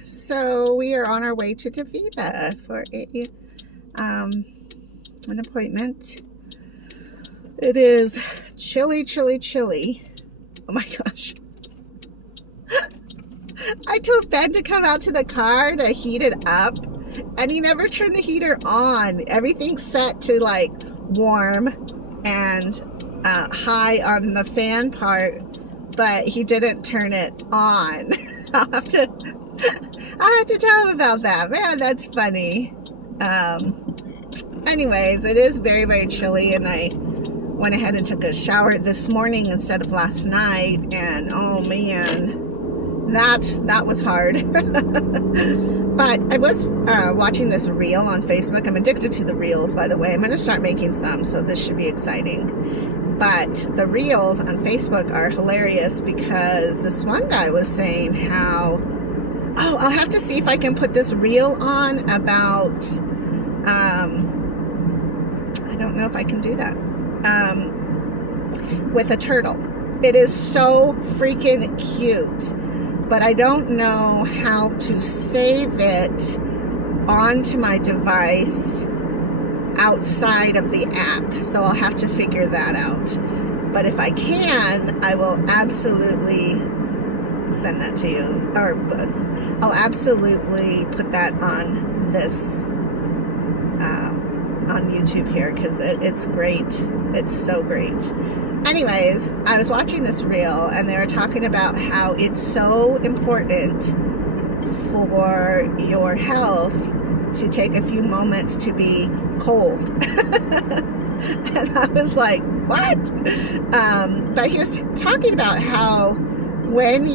So we are on our way to Davita for an appointment. It is chilly, chilly, chilly. Oh my gosh. I told Ben to come out to the car to heat it up, and he never turned the heater on. Everything's set to like warm and high on the fan part, but he didn't turn it on. I'll have to tell him about that. Man, that's funny. Anyways, it is very, very chilly, and I went ahead and took a shower this morning instead of last night, and oh man, that was hard. But I was watching this reel on Facebook. I'm addicted to the reels, by the way. I'm going to start making some, so this should be exciting. But the reels on Facebook are hilarious because this one guy was saying how, oh, I'll have to see if I can put this reel on about, I don't know if I can do that, with a turtle. It is so freaking cute, but I don't know how to save it onto my device outside of the app, so I'll have to figure that out. But if I can, I will absolutely send that to you, or I'll absolutely put that on this on YouTube here, because it's great. It's so great. Anyways, I was watching this reel, and they were talking about how it's so important for your health to take a few moments to be cold. And I was like, what? But he was talking about how when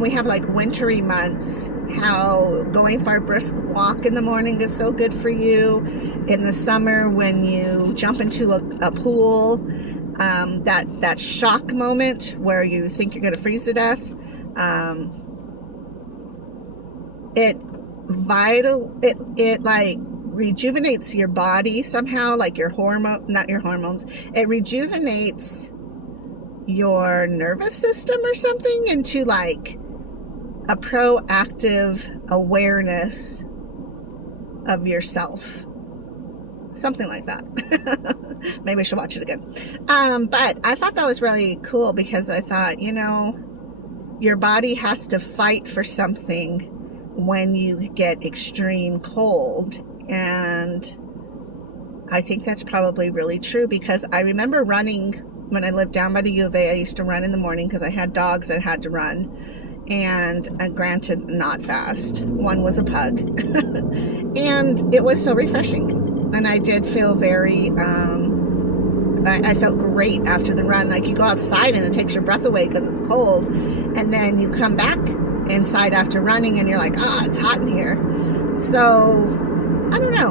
we have like wintry months, how going for a brisk walk in the morning is so good for you. In the summer, when you jump into a pool, that shock moment where you think you're going to freeze to death, it like rejuvenates your body somehow, like not your hormones. It rejuvenates your nervous system or something into like a proactive awareness of yourself. Something like that. Maybe I should watch it again. But I thought that was really cool because I thought, your body has to fight for something when you get extreme cold. And I think that's probably really true, because I remember running when I lived down by the U of A. I used to run in the morning because I had dogs that had to run. And granted, not fast. One was a pug. And it was so refreshing. And I did feel very, I felt great after the run. Like, you go outside and it takes your breath away because it's cold. And then you come back inside after running and you're like, it's hot in here. So, I don't know.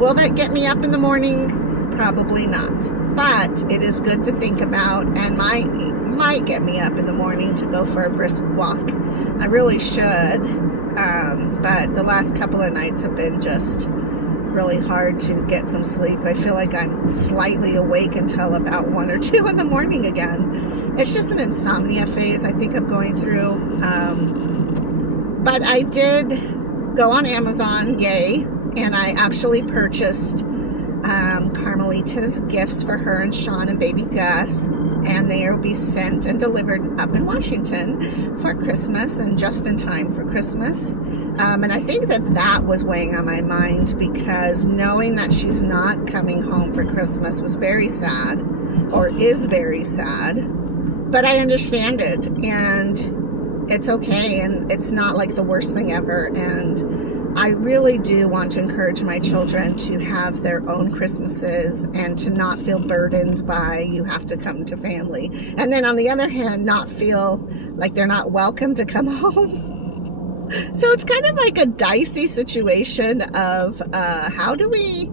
Will that get me up in the morning? Probably not. But it is good to think about, and might get me up in the morning to go for a brisk walk. I really should. But the last couple of nights have been just really hard to get some sleep. I feel like I'm slightly awake until about 1 or 2 in the morning again. It's just an insomnia phase I think I'm going through. But I did go on Amazon, yay, and I actually purchased Carmelita's gifts for her and Sean and baby Gus, and they will be sent and delivered up in Washington for Christmas, and just in time for Christmas. And I think that was weighing on my mind, because knowing that she's not coming home for Christmas was very sad, or is very sad. But I understand it, and it's okay, and it's not like the worst thing ever. And I really do want to encourage my children to have their own Christmases and to not feel burdened by you have to come to family. And then on the other hand, not feel like they're not welcome to come home. So it's kind of like a dicey situation of how do we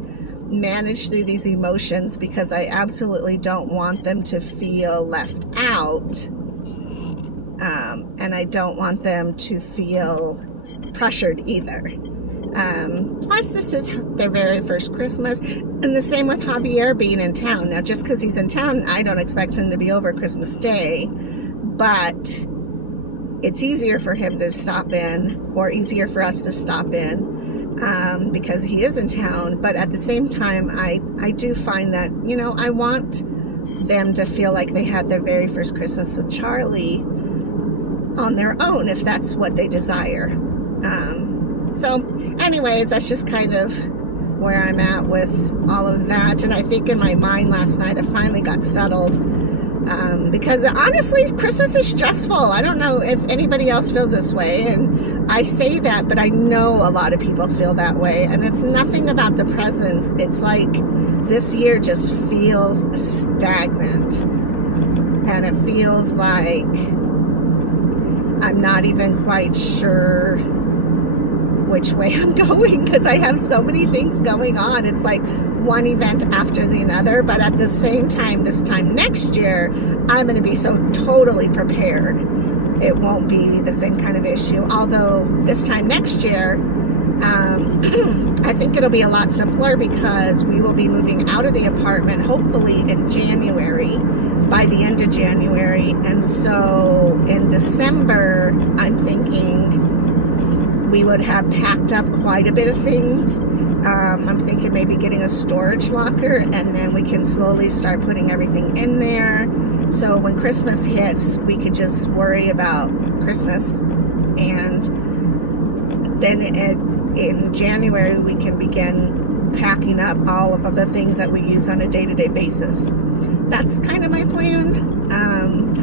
manage through these emotions, because I absolutely don't want them to feel left out. And I don't want them to feel pressured either. Plus, this is their very first Christmas, and the same with Javier being in town. Now, just because he's in town, I don't expect him to be over Christmas Day, but it's easier for him to stop in, or easier for us to stop in, because he is in town. But at the same time, I do find that, you know, I want them to feel like they had their very first Christmas with Charlie on their own, if that's what they desire. So anyways, that's just kind of where I'm at with all of that. And I think in my mind last night, I finally got settled. Because honestly, Christmas is stressful. I don't know if anybody else feels this way. And I say that, but I know a lot of people feel that way. And it's nothing about the presents. It's like this year just feels stagnant. And it feels like I'm not even quite sure which way I'm going, because I have so many things going on. It's like one event after the other. But at the same time, this time next year, I'm going to be so totally prepared. It won't be the same kind of issue. Although this time next year, I think it'll be a lot simpler, because we will be moving out of the apartment hopefully in January, by the end of January. And so in December, I'm thinking we would have packed up quite a bit of things. I'm thinking maybe getting a storage locker, and then we can slowly start putting everything in there. So when Christmas hits, we could just worry about Christmas. And then in January, we can begin packing up all of the things that we use on a day-to-day basis. That's kind of my plan.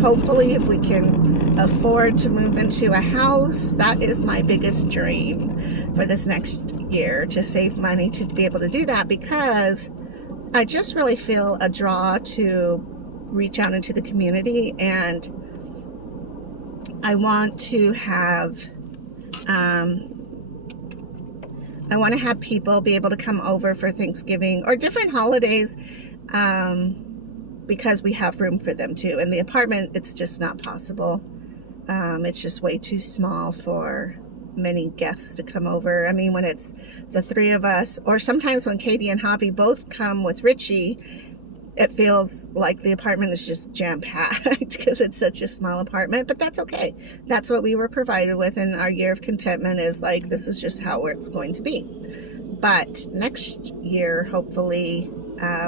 Hopefully, if we can afford to move into a house, that is my biggest dream for this next year, to save money to be able to do that, because I just really feel a draw to reach out into the community, and I want to have people be able to come over for Thanksgiving or different holidays, because we have room for them too. In the apartment, it's just not possible. It's just way too small for many guests to come over. I mean, when it's the three of us, or sometimes when Katie and Javi both come with Richie, it feels like the apartment is just jam-packed because it's such a small apartment. But that's okay. That's what we were provided with, and our year of contentment is like, this is just how it's going to be. But next year, hopefully,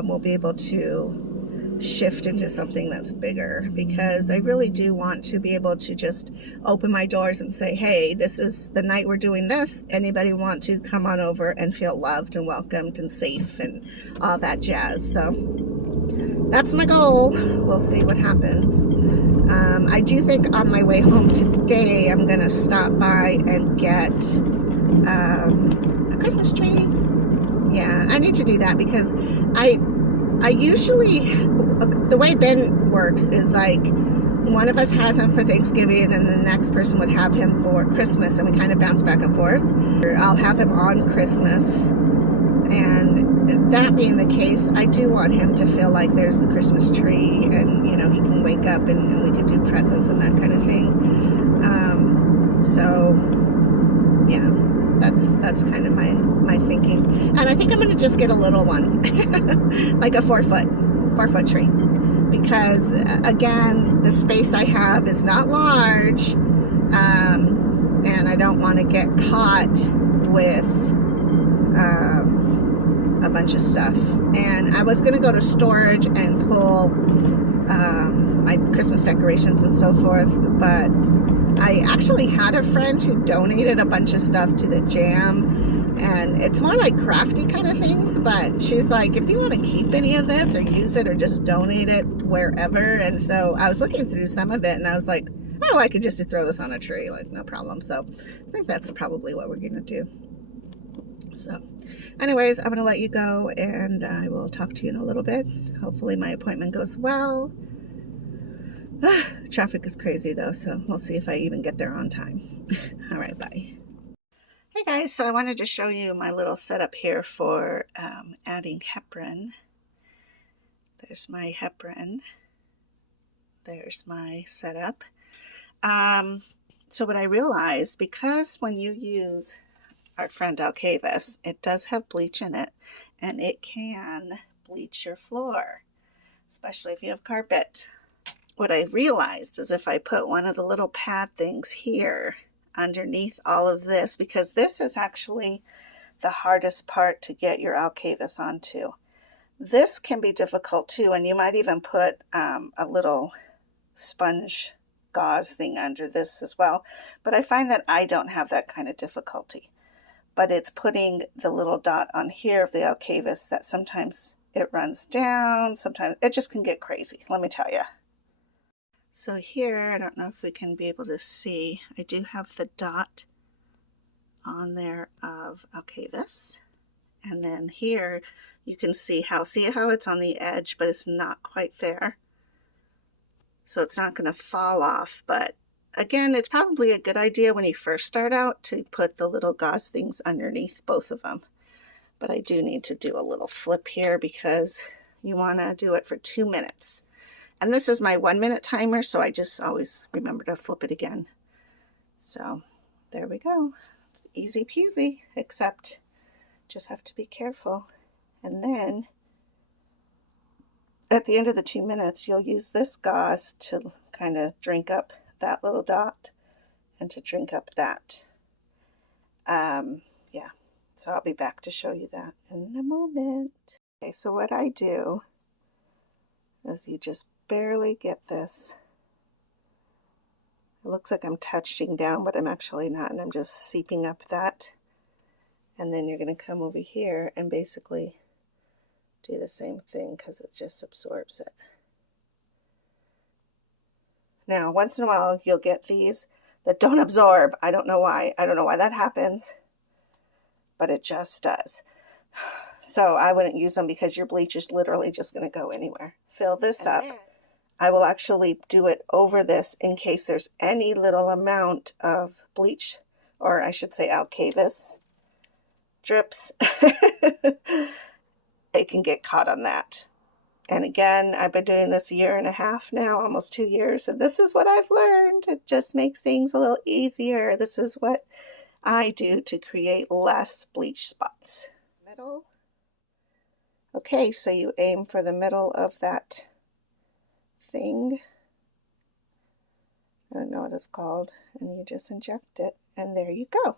we'll be able to shift into something that's bigger, because I really do want to be able to just open my doors and say, hey, this is the night we're doing this. Anybody want to come on over and feel loved and welcomed and safe and all that jazz. So that's my goal. We'll see what happens. I do think on my way home today, I'm going to stop by and get a Christmas tree. Yeah, I need to do that, because I usually, the way Ben works is like, one of us has him for Thanksgiving, and then the next person would have him for Christmas, and we kind of bounce back and forth. I'll have him on Christmas, and that being the case, I do want him to feel like there's a Christmas tree, and, you know, he can wake up and we could do presents and that kind of thing. So, yeah, that's kind of my thinking. And I think I'm going to just get a little one, like a 4-foot tree. Because again, the space I have is not large, and I don't want to get caught with a bunch of stuff. And I was going to go to storage and pull my Christmas decorations and so forth, but I actually had a friend who donated a bunch of stuff to the jam, and it's more like crafty kind of things, but she's like, if you want to keep any of this or use it or just donate it wherever. And so I was looking through some of it, and I was like, oh, I could just throw this on a tree, like no problem. So I think that's probably what we're gonna do. So anyways, I'm gonna let you go, and I will talk to you in a little bit. Hopefully my appointment goes well. Traffic is crazy though, so we'll see if I even get there on time. All right, bye. Hey guys, so I wanted to show you my little setup here for adding heparin. There's my heparin. There's my setup. So what I realized, because when you use our friend Alcavis, it does have bleach in it, and it can bleach your floor, especially if you have carpet. what I realized is if I put one of the little pad things here underneath all of this, because this is actually the hardest part to get your alcavis onto. This can be difficult too, and you might even put a little sponge gauze thing under this as well, but I find that I don't have that kind of difficulty. But it's putting the little dot on here of the alcavis that sometimes it runs down, sometimes it just can get crazy, let me tell you. So here, I don't know if we can be able to see, I do have the dot on there of alcavis. And then here you can see how it's on the edge, but it's not quite there. So it's not going to fall off. But again, it's probably a good idea when you first start out to put the little gauze things underneath both of them. But I do need to do a little flip here because you want to do it for 2 minutes. And this is my 1 minute timer, so I just always remember to flip it again. So there we go. It's easy peasy, except just have to be careful. And then at the end of the 2 minutes, you'll use this gauze to kind of drink up that little dot and to drink up that. Yeah, so I'll be back to show you that in a moment. Okay, so what I do is you just barely get this. It looks like I'm touching down, but I'm actually not, and I'm just seeping up that. And then you're going to come over here and basically do the same thing because it just absorbs it. Now, once in a while, you'll get these that don't absorb. I don't know why. I don't know why that happens, but it just does. So I wouldn't use them because your bleach is literally just going to go anywhere. Fill this up. I will actually do it over this in case there's any little amount of bleach, or I should say alcavis drips. It can get caught on that. And again, I've been doing this 1.5 years now, almost 2 years, and this is what I've learned. It just makes things a little easier. This is what I do to create less bleach spots. Middle. Okay, so you aim for the middle of that thing. I don't know what it's called, and you just inject it, and there you go.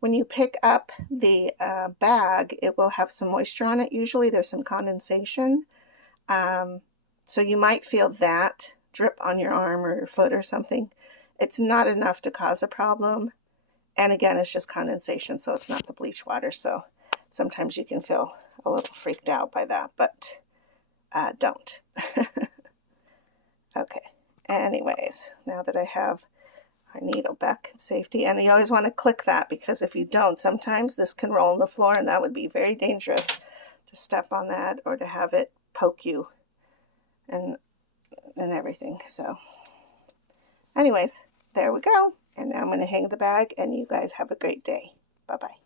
When you pick up the bag, it will have some moisture on it. Usually there's some condensation, so you might feel that drip on your arm or your foot or something. It's not enough to cause a problem, and again, it's just condensation, so it's not the bleach water, so sometimes you can feel a little freaked out by that, but don't. Okay, anyways, now that I have our needle back in safety, and you always want to click that because if you don't, sometimes this can roll on the floor and that would be very dangerous to step on that or to have it poke you and everything. So anyways, there we go. And now I'm going to hang the bag and you guys have a great day. Bye-bye.